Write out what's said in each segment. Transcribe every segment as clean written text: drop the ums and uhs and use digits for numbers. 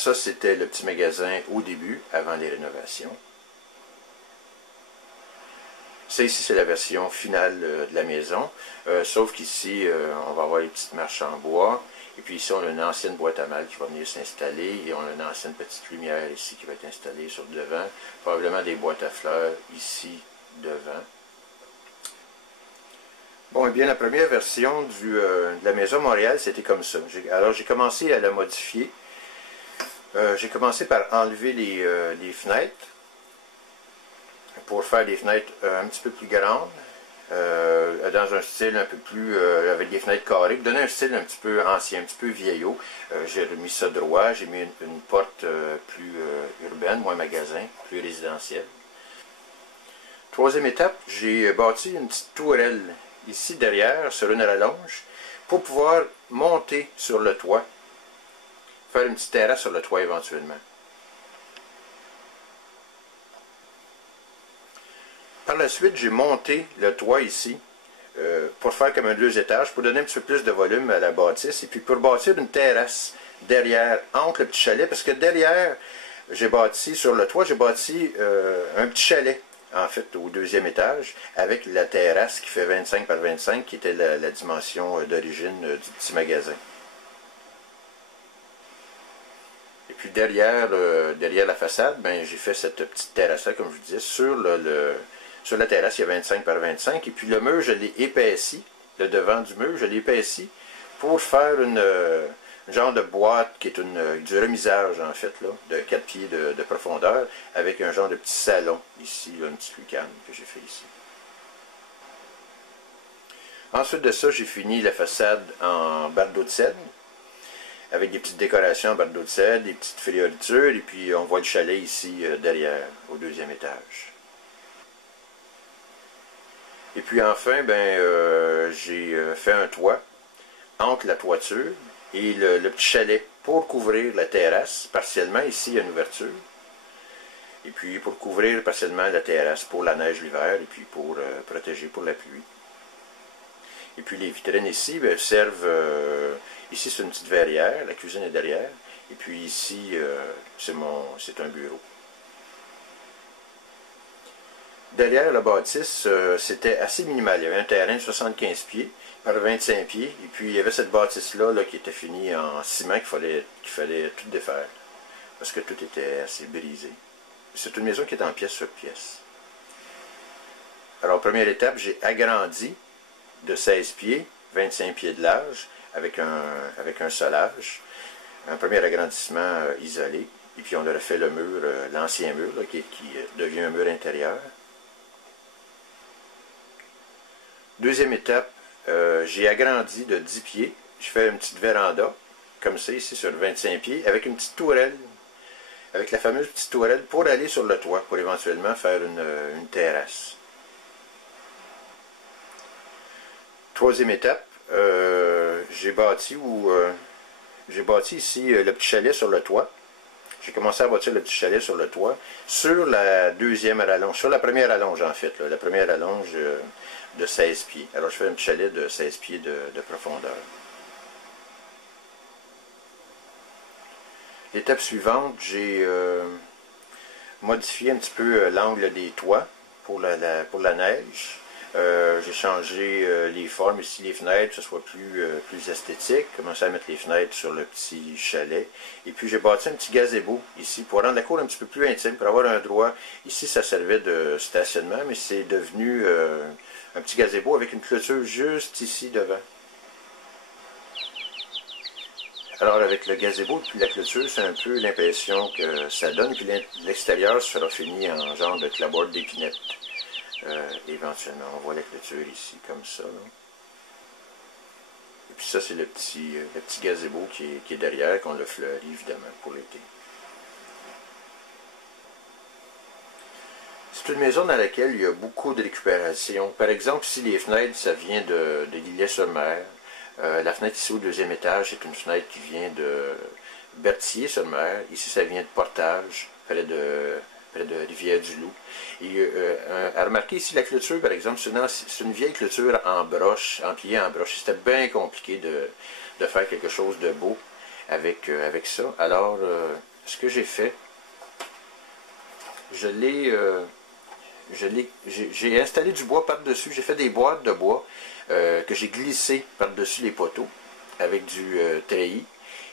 ça, c'était le petit magasin au début, avant les rénovations. Ça, ici, c'est la version finale de la maison. Sauf qu'ici, on va avoir les petites marches en bois. Et puis ici, on a une ancienne boîte à mal qui va venir s'installer. Et on a une ancienne petite lumière ici qui va être installée sur le devant. Probablement des boîtes à fleurs ici, devant. Bon, eh bien, la première version de la maison Montréal, c'était comme ça. Alors, j'ai commencé à la modifier. J'ai commencé par enlever les fenêtres pour faire des fenêtres un petit peu plus grandes, dans un style un peu plus, avec des fenêtres carrées, pour donner un style un petit peu ancien, un petit peu vieillot. J'ai remis ça droit, j'ai mis une porte plus urbaine, moins magasin, plus résidentielle. Troisième étape, j'ai bâti une petite tourelle ici derrière, sur une rallonge, pour pouvoir monter sur le toit, faire une petite terrasse sur le toit éventuellement. Par la suite, j'ai monté le toit ici pour faire comme un 2 étages, pour donner un petit peu plus de volume à la bâtisse, et puis pour bâtir une terrasse derrière, entre le petit chalet, parce que derrière, j'ai bâti, sur le toit, j'ai bâti un petit chalet, en fait, au 2e étage, avec la terrasse qui fait 25 par 25, qui était la dimension d'origine du petit magasin. Et puis derrière la façade, ben, j'ai fait cette petite terrasse-là, comme je vous disais, sur la terrasse, il y a 25 par 25, et puis le mur, je l'ai épaissi, le devant du mur, je l'ai épaissi pour faire une genre de boîte qui est du remisage, en fait, là, de 4 pieds de profondeur, avec un genre de petit salon, ici, là, une petite lucarne que j'ai fait ici. Ensuite de ça, j'ai fini la façade en bardeaux de cèdre, avec des petites décorations en bardeaux de cèdre, des petites fioritures, et puis on voit le chalet ici, derrière, au 2e étage. Et puis enfin, ben, j'ai fait un toit entre la toiture et le petit chalet pour couvrir la terrasse. Partiellement, ici, il y a une ouverture. Et puis pour couvrir partiellement la terrasse pour la neige l'hiver et puis pour protéger pour la pluie. Et puis les vitrines ici ben, servent... ici, c'est une petite verrière. La cuisine est derrière. Et puis ici, c'est un bureau. Derrière la bâtisse, c'était assez minimal. Il y avait un terrain de 75 pieds par 25 pieds. Et puis, il y avait cette bâtisse-là qui était finie en ciment qu'il fallait tout défaire. Parce que tout était assez brisé. C'est une maison qui est en pièce sur pièce. Alors, première étape, j'ai agrandi de 16 pieds, 25 pieds de large, avec un solage. Un premier agrandissement isolé. Et puis, on a refait le mur, l'ancien mur, là, qui devient un mur intérieur. Deuxième étape, j'ai agrandi de 10 pieds. Je fais une petite véranda, comme ça, ici, sur 25 pieds, avec une petite tourelle, avec la fameuse petite tourelle, pour aller sur le toit, pour éventuellement faire une terrasse. Troisième étape, j'ai bâti ici le petit chalet sur le toit. J'ai commencé à bâtir le petit chalet sur le toit, sur la deuxième rallonge, sur la première rallonge en fait, là, la première rallonge de 16 pieds. Alors je fais un petit chalet de 16 pieds de profondeur. L'étape suivante, j'ai modifié un petit peu l'angle des toits pour la neige. J'ai changé les formes ici, les fenêtres, que ce soit plus esthétique. Commencé à mettre les fenêtres sur le petit chalet. Et puis j'ai bâti un petit gazebo ici pour rendre la cour un petit peu plus intime, pour avoir un droit. Ici, ça servait de stationnement, mais c'est devenu un petit gazebo avec une clôture juste ici devant. Alors avec le gazebo et puis la clôture, c'est un peu l'impression que ça donne. Puis l'extérieur sera fini en genre de clapboard d'épinette. Éventuellement, on voit la clôture ici, comme ça. Là. Et puis ça, c'est le petit gazebo qui est derrière, qu'on l'a fleuri, évidemment, pour l'été. C'est une maison dans laquelle il y a beaucoup de récupération. Par exemple, ici, les fenêtres, ça vient de Lillet-sur-Mer. La fenêtre ici au deuxième étage, c'est une fenêtre qui vient de Berthier-sur-Mer. Ici, ça vient de Portage, près de Rivière-du-Loup. Et à remarquer ici, la clôture, par exemple, c'est une vieille clôture en broche, en plié en broche. C'était bien compliqué de faire quelque chose de beau avec ça. Alors, ce que j'ai fait, j'ai installé du bois par-dessus, j'ai fait des boîtes de bois que j'ai glissées par-dessus les poteaux avec du treillis.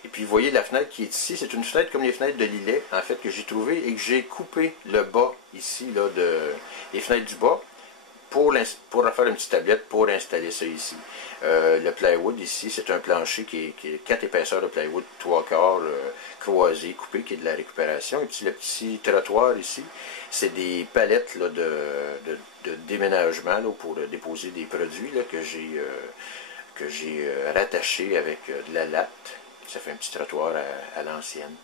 Et puis vous voyez la fenêtre qui est ici, c'est une fenêtre comme les fenêtres de Lillet, en fait, que j'ai trouvé et que j'ai coupé le bas ici, là, les fenêtres du bas, pour faire une petite tablette pour installer ça ici. Le plywood ici, c'est un plancher qui est 4 épaisseurs de plywood, 3/4 croisé, coupé, qui est de la récupération. Et puis le petit trottoir ici, c'est des palettes là, de déménagement là, pour déposer des produits là, que j'ai rattachés avec de la latte. Ça fait un petit trottoir à l'ancienne.